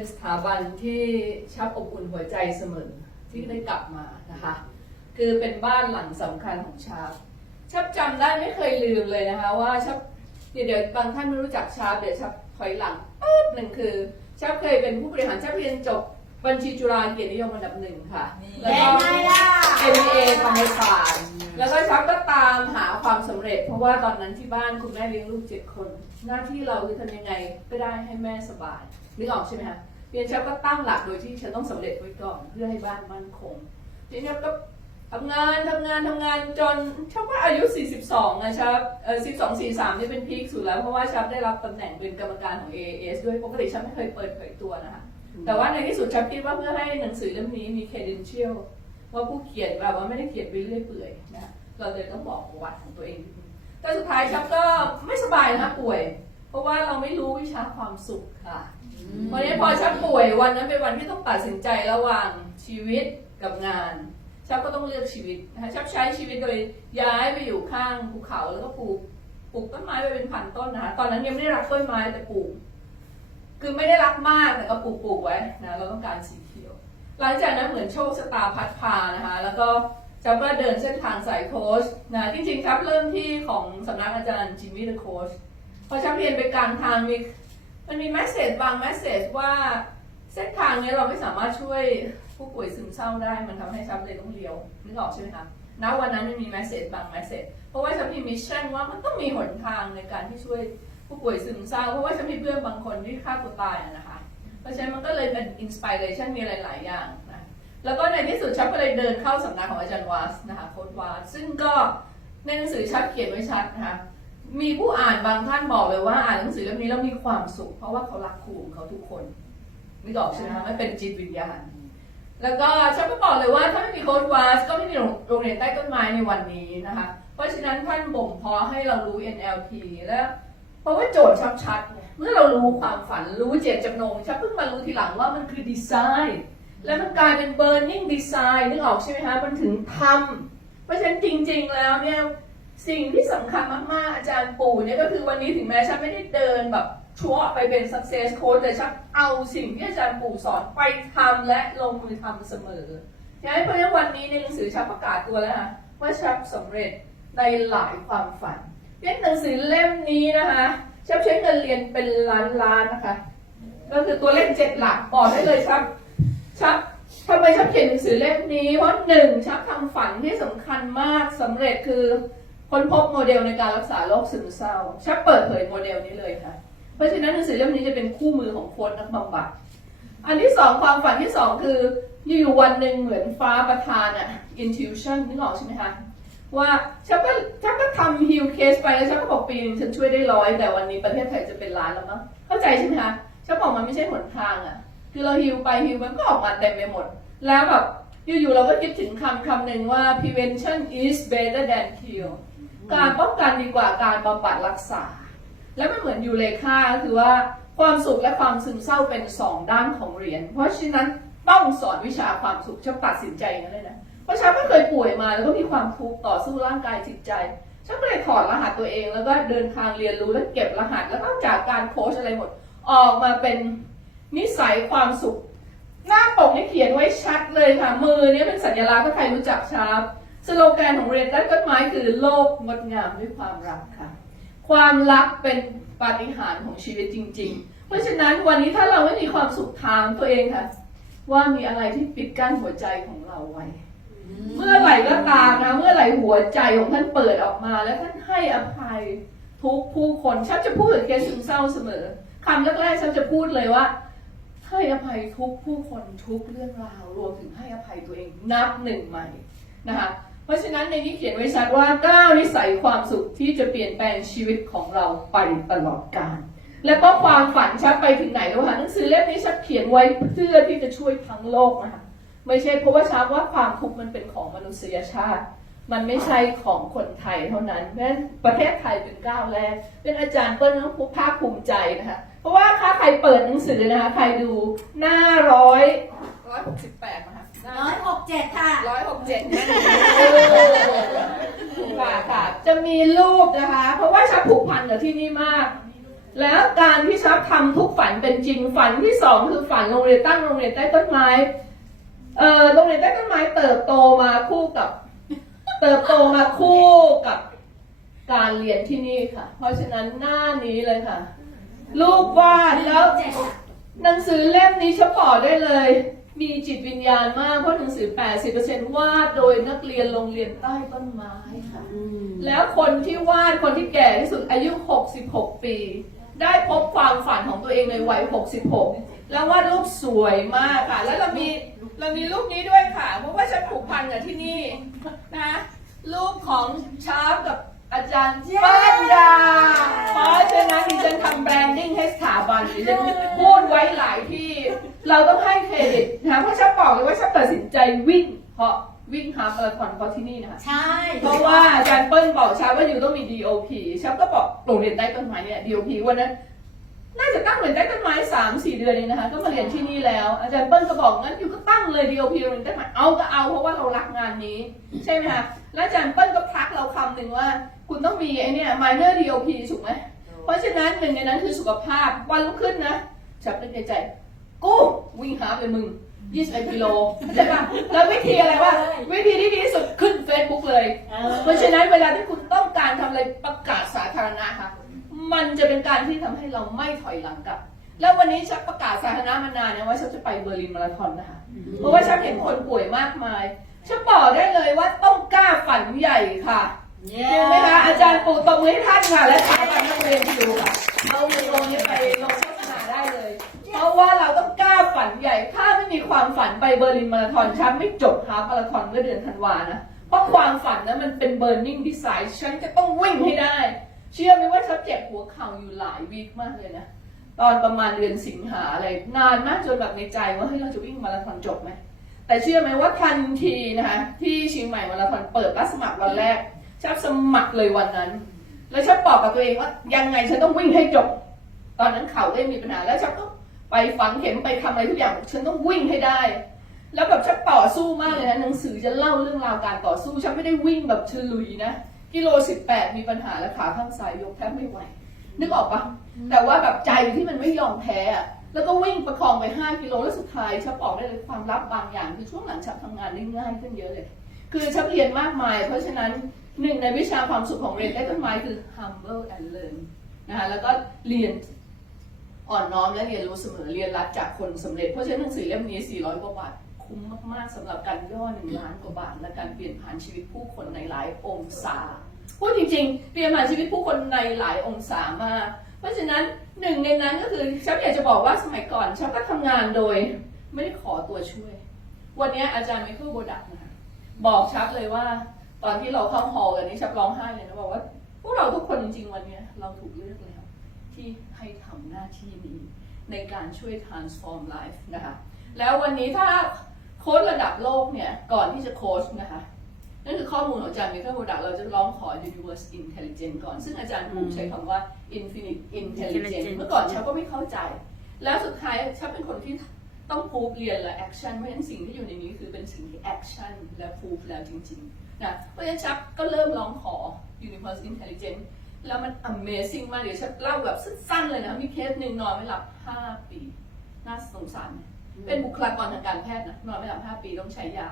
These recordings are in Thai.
เป็นสถาบันที่ชับอบอุ่นหัวใจเสมอที่ได้กลับมานะคะ คือเป็นบ้านหลังสำคัญของชาบชับจำได้ไม่เคยลืมเลยนะคะ ว่าชับเดี๋ยวเดี๋ยวบางท่านไม่รู้จักชาบเดี๋ยวชับถอยหลังปุ๊บหนึ่งคือชับเคยเป็นผู้บริหารชับเรียนจบบัญชีจุฬาเกียรตินิยมอันดับหนึ่งค่ะ แล้วแล้ก็วไงล่ะ MBA ธรรมศาสตร์แล้วก็ชับก็ตามหาความสำเร็จ เพราะว่าตอนนั้นที่บ้านคุณแม่เลี้ยงลูกเจ็ดคน หน้าที่เราคือทำยังไงก็ได้ให้แม่สบายนึกออกใช่ไหมคะ เรียนชับก็ตั้งหลักโดยที่ฉันต้องสำเร็จไว้ก่อนเพื่อให้บ้านมั่นคงทีนี้ก็ทำงานทำงานทำงานจนชับว่าอายุ 42 นะชับเออ12 43 นี่เป็นพีคสุดแล้ว เพราะว่าชับได้รับตำแหน่งเป็นกรรมการของ AAS ด้วยปกติชับไม่เคยเปิดเผยตัวนะคะแต่ว่าในที่สุดชับคิดว่าเพื่อให้หนังสือเล่มนี้มี credential ว่าผู้เขียนแบบว่าไม่ได้เขียนไปเรื่อยเปื่อยนะเราเลยต้องบอกประวัติของตัวเองนิดนึงแต่สุดท้ายชับก็ไม่สบายนะคะป่วย เพราะว่าเราไม่รู้วิชาความสุขค่ะ วันนี้พอชับป่วยวันนั้นเป็นวันที่ต้องตัดสินใจระหว่างชีวิตกับงาน ชับก็ต้องเลือกชีวิตนะคะชับใช้ชีวิตโดยย้ายไปอยู่ข้างภูเขาแล้วก็ปลูกปลูกต้นไม้ไปเป็นพันต้นนะคะตอนนั้นยังไม่ได้รักต้นไม้แต่ปลูก คือไม่ได้รักมากแต่ก็ปลูกปลูกไว้นะเราต้องการสีเขียว หลังจากนั้นเหมือนโชคชะตาพัดพานะคะแล้วก็จับก็เดินเส้นทางสายโค้ชนะจริงๆครับเริ่มที่ของสำนักอาจารย์จิมมี่เดอะโค้ชพอชับเรียนไปกลางทางมี มันมีแมสเซจบางแมสเซจว่าเส้นทางนี้เราไม่สามารถช่วยผู้ป่วยซึมเศร้าได้ มันทำให้ชับเลยต้องเลี้ยวนึกออกใช่ไหมคะณวันนั้นมันมีแมสเซจบางแมสเซจเพราะว่าชับมีมิชชั่นว่ามันต้องมีหนทางในการที่ช่วยผู้ป่วยซึมเศร้า เพราะว่าชับมีเพื่อนบางคนที่ฆ่าตัวตายนะคะ เพราะฉะนั้นมันก็เลยเป็นอินสปิเรชันมีหลาย ๆ อย่างนะแล้วก็ในที่สุดชับก็เลยเดินเข้าสำนักของอาจารย์วาสนะคะโค้ดวาสซึ่งก็ในหนังสือชับเขียนไว้ชัดนะคะ มีผู้อ่านบางท่านบอกเลยว่าอ่านหนังสือเล่มนี้แล้วมีความสุข เพราะว่าเขารักครูของเขาทุกคนไม่บอกใช่ไหมคะมันเป็นจิตวิญญาณ แล้วก็ชับก็บอกเลยว่าถ้าไม่มีโค้ดวาสก็ไม่มีโรงเรียนใต้ต้นไม้ในวันนี้นะคะ เพราะฉะนั้นท่านบ่มเพาะให้เรารู้ NLP และเพราะว่าโจทย์ชับชัดไงเมื่อเรารู้ความฝันรู้เจตจำนงชับเพิ่งมารู้ทีหลังว่ามันคือดีไซน์ แล้วมันกลายเป็น burning design นึกออกใช่ไหมคะมันถึงทำเพราะฉะนั้นจริงๆแล้วเนี่ย สิ่งที่สำคัญมาก ๆ อาจารย์ปู่เนี่ยก็คือวันนี้ถึงแม้ฉันไม่ได้เดินแบบชัวไปเป็น success coach แต่ฉันเอาสิ่งที่อาจารย์ปู่สอนไปทำและลงมือทำเสมอฉะนั้นเพราะฉะนั้นวันนี้ในหนังสือชับประกาศตัวแล้วนะว่าชับสำเร็จในหลายความฝันเล่นหนังสือเล่มนี้นะคะชับใช้เงินเรียนเป็นล้านล้านนะคะ ก็คือตัวเลขเจ็ดหลักบอกได้เลยชับชับทำไมชับเขียนหนังสือเล่มนี้เพราะหนึ่งชับทำฝันที่สำคัญมากสำเร็จคือ ค้นพบโมเดลในการรักษาโรคซึมเศร้าชับเปิดเผยโมเดลนี้เลยค่ะ เพราะฉะนั้นหนังสือเล่มนี้จะเป็นคู่มือของโค้ชนักบำบัดอันที่สองความฝันที่สองคืออยู่วันหนึ่งเหมือนฟ้าประทานอะ intuition นึกออกใช่ไหมคะว่าชับก็ชับก็ทำฮิลเคสไปแล้วชับก็บอกปีนึงฉันช่วยได้ร้อยแต่วันนี้ประเทศไทยจะเป็นล้านแล้วมั้งเข้าใจใช่ไหมคะชับบอกมันไม่ใช่หนทางอะคือเราฮิวไปฮิวมันก็ออกมาเต็มไปหมด แล้วแบบอยู่ๆเราก็คิดถึงคำคำหนึ่งว่า prevention is better than cure การป้องกันดีกว่าการบำบัดรักษา แล้วมันเหมือนยูเลค่าคือว่าความสุขและความซึมเศร้าเป็นสองด้านของเหรียญเพราะฉะนั้นต้องสอนวิชาความสุขฉันตัดสินใจอย่างนั้นเลยนะเพราะฉันก็เคยป่วยมาแล้วก็มีความทุกข์ต่อสู้ร่างกายจิตใจฉันก็เลยถอดรหัสตัวเองแล้วก็เดินทางเรียนรู้และเก็บรหัสแล้วก็จากการโค้ชอะไรหมด ออกมาเป็นนิสัยความสุข หน้าปกนี่เขียนไว้ชัดเลยค่ะ มือเนี่ยเป็นสัญลักษณ์ถ้าใครรู้จักชาร์ สโลแกนของเรียนใต้ต้นไม้คือโลกงดงามด้วยความรักค่ะ ความรักเป็นปาฏิหาริย์ของชีวิตจริง ๆ เพราะฉะนั้นวันนี้ถ้าเราไม่มีความสุขถามตัวเองค่ะ ว่ามีอะไรที่ปิดกั้นหัวใจของเราไว้เมื่อไหร่ก็ตามนะ เมื่อไหร่หัวใจของท่านเปิดออกมา แล้วท่านให้อภัยทุกผู้คนฉันจะพูดกับเคสซึมเศร้าเสมอคำแรกๆฉันจะพูดเลยว่า ให้อภัยทุกผู้คนทุกเรื่องราวรวมถึงให้อภัยตัวเองนับหนึ่งใหม่นะคะเพ ราะฉะนั้นในนี้เขียนไว้ชัดว่า9นิสัยความสุขที่จะเปลี่ยนแปลงชีวิตของเราไปตลอดกาลแล้วก็ความฝันชัดไปถึงไหนแล้วคะหนังสือเล่มนี้ชัดเขียนไว้เพื่อที่จะช่วยทั้งโลกนะคะไม่ใช่เพราะว่าชับว่าความทุกข์มันเป็นของมนุษยชาติ มันไม่ใช่ของคนไทยเท่านั้นเพราะฉะนั้นประเทศไทยเป็นก้าวแรกเป็นอาจารย์เปิ้ลต้องภาคภูมิใจนะคะเพราะว่าถ้าใครเปิดหนังสือนะคะใครดูหน้าร้อยร้อยหกสิบแปดนะคะหน้าร้อยหกเจ็ดค่ะร้อยหกเจ็ดค่ะค่ะจะมี รูปนะคะ เพราะว่าชับผูกพันกับที่นี่มาก แล้วการที่ชับทำทุกฝันเป็นจริงฝันที่สองคือฝันโรงเรียนตั้งโรงเรียนใต้ต้นไม้เอ่อโรงเรียนใต้ต้นไม้เติบโตมาคู่กับ เติบโตมาคู่กับการเรียนที่นี่ค่ะ เพราะฉะนั้นหน้านี้เลยค่ะ รูปวาดแล้วหนังสือเล่มนี้เฉพาะได้เลย มีจิตวิญญาณมากเพราะหนังสือ 80%วาดโดยนักเรียนโรงเรียนใต้ต้นไม้ค่ะ แล้วคนที่วาดคนที่แก่ที่สุดอายุ 66 ปี ได้พบความฝันของตัวเองในวัย 66 แล้ววาดรูปสวยมากค่ะ แล้วเรามีเรามีรูปนี้ด้วยค่ะ เพราะว่าฉันผูกพันกับที่นี่นะรูปของชาร์ปกับอาจารย์เปิ้ลดาเพราะฉะนั้นดิฉันทำแบรนดิ้งให้สถาบันดิฉันพูดไว้หลายที่ เราต้องให้เครดิตนะเพราะฉันบอกเลยว่าฉันตัดสินใจวิ่ง เพราะวิ่งฮาล์ฟมาราธอนเพราะที่นี่นะคะ ใช่เพราะว่าอาจารย์เปิ้ลบอกชาว่าอยู่ต้องมี DOP ชาก็บอกโรงเรียนใต้ต้นไม้เนี่ย DOP วันนั้นน่าจะตั้งเหมือนใต้ต้นไม้สามสี่เดือนเองนะคะ ก็มาเรียนที่นี่แล้ว อาจารย์เปิ้ลก็บอกงั้นอยู่ก็ตั้งเลย DOP โรงเรียนใต้ต้นไม้เอาก็เอาเพราะว่าเรารักงานนี้ ใช่ไหมคะแล้วอาจารย์เปิ้ลก็พลักเราคำหนึ่งว่า คุณต้องมีไอเนี่ย minor DOP ถูกไหมเพราะฉะนั้นหนึ่งในนั้นคือสุขภาพวันรุ่งขึ้นนะฉับนึกในใจ กูวิ่งหาไปมึง21กิโลใช่ปะแล้ววิธีอะไรวะวิธีที่ดีที่สุดขึ้น Facebook เลย เพราะฉะนั้นเวลาที่คุณต้องการทำอะไรประกาศสาธารณะค่ะ มันจะเป็นการที่ทำให้เราไม่ถอยหลังกลับ แล้ววันนี้ชักประกาศสาธารณะมานานนะว่าฉันจะไปเบอร์ลินมาราธอนนะคะ เพราะว่าฉันเห็นคนป่วยมากมายฉันบอกได้เลยว่าต้องกล้าฝันใหญ่ค่ะเห็นไหมคะอาจารย์ปู่ตบมือให้ท่านค่ะ และสถาบันนักเรียนที่ดูค่ะเอามือลงนี้ไปลงโฆษณาได้เลย เพราะว่าเราต้องกล้า ฝันใหญ่ถ้าไม่มีความฝันไปเบอร์ลินมาราธอนฉันไม่จบฮาล์ฟมาราธอนเมื่อเดือนธันวานะ เพราะความฝันนั้นมันเป็นเบ r ร์นิ่งดีไซน์ฉันจะต้องวิ่งให้ได้ เชื่อไหมว่าฉันเจ็บหัวเข่าอยู่หลายวีคมากเลยนะ ตอนประมาณเดือนสิงหาอะไร นานมากจนแบบในใจว่าเฮ้ยเราจะวิ่งมาราธอนจบไหมแต่เชื่อไหมว่าทันทีนะคะที่เชียงใหม่มาราธอนเปิดรับสมัครวันแรกชับสมัครเลยวันนั้น แล้วชับบอกกับตัวเองว่ายังไงฉันต้องวิ่งให้จบ ตอนนั้นเข่าได้มีปัญหาแล้วชับก็ ไปฝังเข็มไปทำอะไรทุกอย่างฉันต้องวิ่งให้ได้ แล้วแบบชับต่อสู้มากเลยนะหนังสือจะเล่าเรื่องราวการต่อสู้ชับไม่ได้วิ่งแบบฉลุยนะกิโลสิบแปดมีปัญหาแล้วขาข้างซ้ายยกแทบไม่ไหวนึกออกปะแต่ว่าแบบใจที่มันไม่ยอมแพ้อะแล้วก็วิ่งประคองไป 5 กิโลแล้วสุดท้ายชับบอกได้เลยความลับบางอย่างคือช่วงหลังชับทำงานได้ง่ายขึ้นเยอะเลย คือชับเรียนมากมาย เพราะฉะนั้นหนึ่งในวิชาความสุขของเรนใต้ต้นไม้คือ humble and learn นะคะแล้วก็เรียน อ่อนน้อมและเรียนรู้เสมอเรียนรัดจากคนสำเร็จ เพราะฉะนั้นหนังสือเล่มนี้ 400 กว่าบาท คุ้มมาก ๆสำหรับการย่อหนึ่งล้านกว่าบาท และการเปลี่ยนผ่านชีวิตผู้คนในหลายองศา พูดจริง ๆ เปลี่ยนผ่านชีวิตผู้คนในหลายองศามาก เพราะฉะนั้นหนึ่งในนั้นก็คือชับอยากจะบอกว่าสมัยก่อนชับก็ทำงานโดย ไม่ได้ขอตัวช่วย วันนี้อาจารย์ไมเคิลโบดักนะบอกชับเลยว่า ตอนที่เราเข้าฮอลล์กันนี้ชับร้องไห้เลยนะบอกว่าพวกเราทุกคนจริงๆวันนี้เราถูกเลือกแล้ว ที่ให้ทำหน้าที่นี้ ในการช่วย transform life นะคะ แล้ววันนี้ถ้าโค้ชระดับโลกเนี่ย ก่อนที่จะโค้ชนะคะ นั่นคือข้อมูลของอาจารย์เมเคิลโบดักเราจะร้องขอ universe intelligent ก่อน ซึ่งอาจารย์ภูมิใช้คำว่า infinite intelligent เมื่อก่อนชาก็ไม่เข้าใจ แล้วสุดท้ายชาเป็นคนที่ต้องพูฟเรียนและ action เพราะฉะนั้นสิ่งที่อยู่ในนี้คือเป็นสิ่งที่ action และพูฟแล้วจริงๆนะเพราะฉะนั้นชับก็เริ่มร้องขอ universe intelligent แล้วมัน amazing มากเดี๋ยวชับเล่าแบบสั้นๆเลยนะมีเคสหนึ่งนอนไม่หลับ 5 ปี น่าสงสารไหมเป็นบุคลากรทางการแพทย์นะนอนไม่หลับ 5 ปีต้องใช้ยา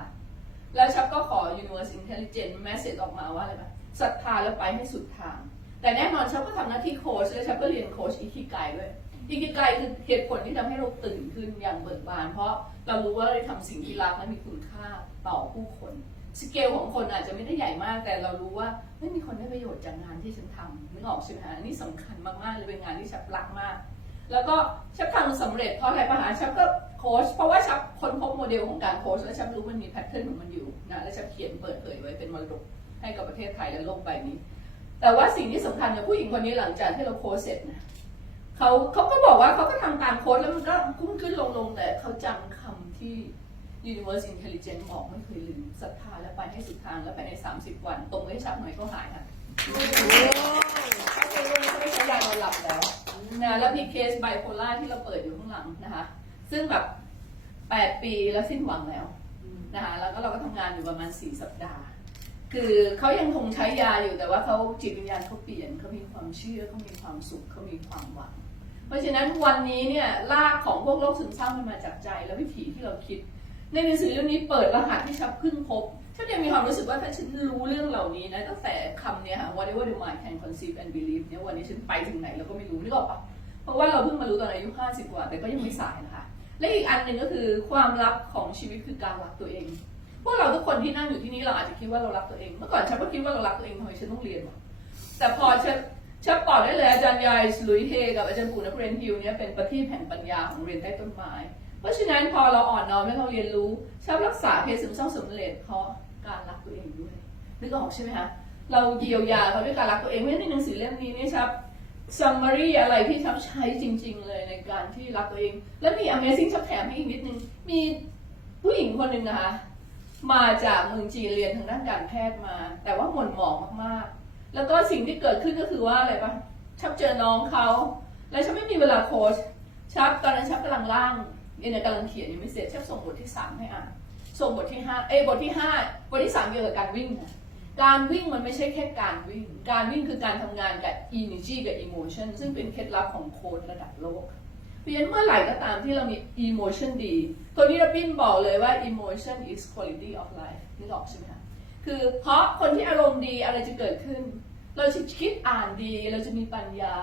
แล้วชับก็ขอ Universe Intelligent Message ออกมาว่าอะไรแบบศรัทธาแล้วไปให้สุดทาง แต่แน่นอนชับก็ทำหน้าที่โค้ชแล้วชับก็เรียนโค้ชอิคิไกด้วยอิคิไกคือเหตุผลที่ทำให้เราตื่นขึ้นอย่างเบิกบาน เพราะเรารู้ว่าเราได้ทำสิ่งที่รักและมีคุณค่าต่อผู้คนสเกลของคนอาจจะไม่ได้ใหญ่มากแต่เรารู้ว่า ไม่มีคนได้ประโยชน์จากงานที่ฉันทำนึกออกใช่ไหมฮะอันนี้สำคัญมากๆเลยเป็นงานที่ชับรักมาก แล้วก็ชับทำสำเร็จเพราะอะไรปะหาชับก็โค้ชเพราะว่าชับคนพบโมเดลของการโค้ชแล้วชับรู้มันมีแพทเทิร์นของมันอยู่นะแล้วชับเขียนเปิดเผยไว้เป็นมรดกให้กับประเทศไทยและโลกใบนี้ แต่ว่าสิ่งที่สำคัญกับผู้หญิงคนนี้หลังจากที่เราโค้ชเสร็จนะเขาเขาก็บอกว่าเขาก็ทำตามโค้ชแล้วมันก็ขึ้นขึ้นลงลงแต่เขาจำคำที่ Universe Intelligent บอกไม่เคยลืมศรัทธาและไปให้สุดทางแล้วภายใน 30 วัน ตรงไว้ชับหน่อยก็หายค่ะก็คือไม่ใช้ยานอนหลับแล้วนะแล้วมีเคสไบโพล่าที่เราเปิดอยู่ข้างหลังนะคะ ซึ่งแบบ 8 ปีแล้วสิ้นหวังแล้วนะคะแล้วก็เราก็ทำงานอยู่ประมาณ 4 สัปดาห์ คือเขายังคงใช้ยาอยู่แต่ว่าเขาจิตวิญญาณเขาเปลี่ยนเขามีความเชื่อเขามีความสุขเขามีความหวัง เพราะฉะนั้นวันนี้เนี่ยรากของพวกโรคซึมเศร้ามันมาจากใจและวิถีที่เราคิด ในหนังสือเล่มนี้เปิดรหัสที่ชับเพิ่งพบฉันยังมีความรู้สึกว่าถ้าฉันรู้เรื่องเหล่านี้นะตั้งแต่คำเนี้ยค่ะ whatever the mind can conceive and believe เนี่ยวันนี้ฉันไปถึงไหนเราก็ไม่รู้นึกออกปะเพราะว่าเราเพิ่งมารู้ตอนอายุ50กว่า แต่ก็ยังไม่สายนะคะ และอีกอันหนึ่งก็คือความลับของชีวิตคือการรักตัวเอง พวกเราทุกคนที่นั่งอยู่ที่นี่เราอาจจะคิดว่าเรารักตัวเอง เมื่อก่อนฉันก็คิดว่าเรารักตัวเองทำไมฉันต้องเรียนวะแต่พอฉันฉันบอกได้เลยอาจารย์ยายลุยเฮกับอาจารย์ปู่นพเรนฮิวเนี่ยเป็นประทีปแห่งปัญญาของเรียนใต้ต้นไม้ เพราะฉะนั้นพอเราอ่อนน้อมให้เราเรียนรู้ชอบรักษาเพศซึมเศร้าสำเร็จเพราะการรักตัวเองด้วยนึกออกใช่ไหมคะเราเยียวยาเขาด้วยการรักตัวเองเพราะในหนังสือเล่มนี้เนี่ยชับ summary อะไรที่ชับใช้จริง ๆ เลยในการที่รักตัวเอง แล้วมี amazing ชับแถมให้อีกนิดนึง มีผู้หญิงคนหนึ่งนะคะ มาจากเมืองจีนเรียนทางด้านการแพทย์มา แต่ว่าหม่นหมองมากๆ แล้วก็สิ่งที่เกิดขึ้นก็คือว่าอะไรปะชับเจอน้องเขา แล้วชับไม่มีเวลาโค้ชชับตอนนั้นชับกำลังร่าง เนี่ยกำลังเขียนยังไม่เสร็จเชับส่งบทที่สามให้อ่านส่งบทที่ห้าเอยบทที่ห้าบทที่สามเกี่ยวกับการวิ่งนะการวิ่งมันไม่ใช่แค่การวิ่ง การวิ่งคือการทำงานกับ energy กับ emotion ซึ่งเป็นเคล็ดลับของโค้ชระดับโลกเพราะฉะนั้นเมื่อไหร่ก็ตามที่เรามี emotion ดีโทนี่โรบินบอกเลยว่า emotion is quality of life นึกออกใช่ไหมคะคือเพราะคนที่อารมณ์ดีอะไรจะเกิดขึ้น เราจะคิดอ่านดี เราจะมีปัญญา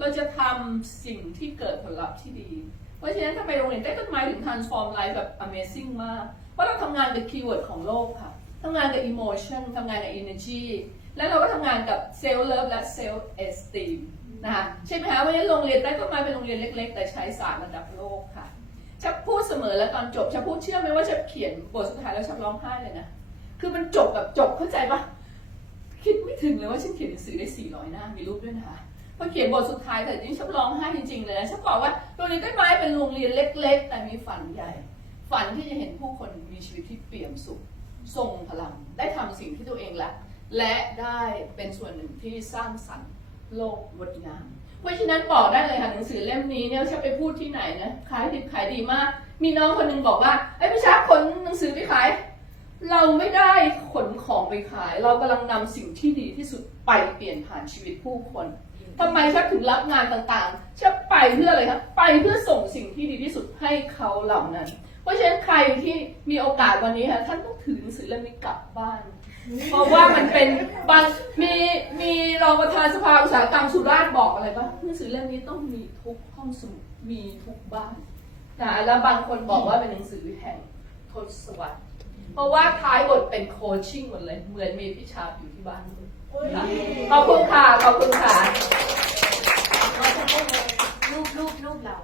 เราจะทำสิ่งที่เกิดผลลัพธ์ที่ดี ราะฉะนั้นถ้าไปโรงเรียนใต้ต้นไม้ถึง transform life แบบ amazing มาก เพราะเราทำงานกับคีย์เวิร์ดของโลกค่ะทำงานกับ emotion ทำงานกับ energy แล้วเราก็ทำงานกับ self love และ self esteem นะคะใช่ไหมคะเพราะฉะนั้นโรงเรียนใต้ต้นไม้เป็นโรงเรียนเล็ก ๆ แต่ใช้ศาสตร์ระดับโลกค่ะชับพูดเสมอแล้วตอนจบชับพูดเชื่อไหมว่าชับเขียนบทสุดท้ายแล้วชับร้องไห้เลยนะคือมันจบแบบจบเข้าใจปะคิดไม่ถึงเลยว่าฉันเขียนหนังสือได้400หน้ามีรูปด้วยนะคะ พอเขียนบทสุดท้ายแต่จริงฉันร้องไห้จริงๆเลยฉันบอกว่าโรงเรียนต้นไม้เป็นโรงเรียนเล็ก ๆ แต่มีฝันใหญ่ ฝันที่จะเห็นผู้คนมีชีวิตที่เปี่ยมสุขทรงพลัง ได้ทำสิ่งที่ตัวเองรักและได้เป็นส่วนหนึ่งที่สร้างสรรค์โลกงดงาม เพราะฉะนั้นบอกได้เลยค่ะหนังสือเล่มนี้เนี่ยฉันไปพูดที่ไหนนะขายดิบขายดีมาก มีน้องคนหนึงบอกว่าไอ้พี่ชาขนหนังสือไปขาย เราไม่ได้ขนของไปขาย เรากำลังนำสิ่งที่ดีที่สุดไปเปลี่ยนผ่านชีวิตผู้คน ทำไมฉันถึงรับงานต่างๆฉันไปเพื่ออะไรครับ ไปเพื่อส่งสิ่งที่ดีที่สุดให้เขาเหล่านั้น เพราะฉะนั้นใครที่มีโอกาสวันนี้ค่ะท่านต้องถือหนังสือเล่มนี้กลับบ้าน เพราะว่ามันเป็นบางมีมีรองประธานสภาอุตสาหกรรมสุราษฎร์บอกอะไรปะหนังสือเล่มนี้ต้องมีทุกห้องสมุดมีทุกบ้านนะแล้วบางคนบอกว่าเป็นหนังสือแห่งทศวรรษเพราะว่าท้ายบทเป็นโคชชิ่งหมดเลย เหมือนมีพิชาอยู่ที่บ้านด้วยค่ะ ขอบคุณค่ะ ขอบคุณค่ะ รูปรูปรูปเรา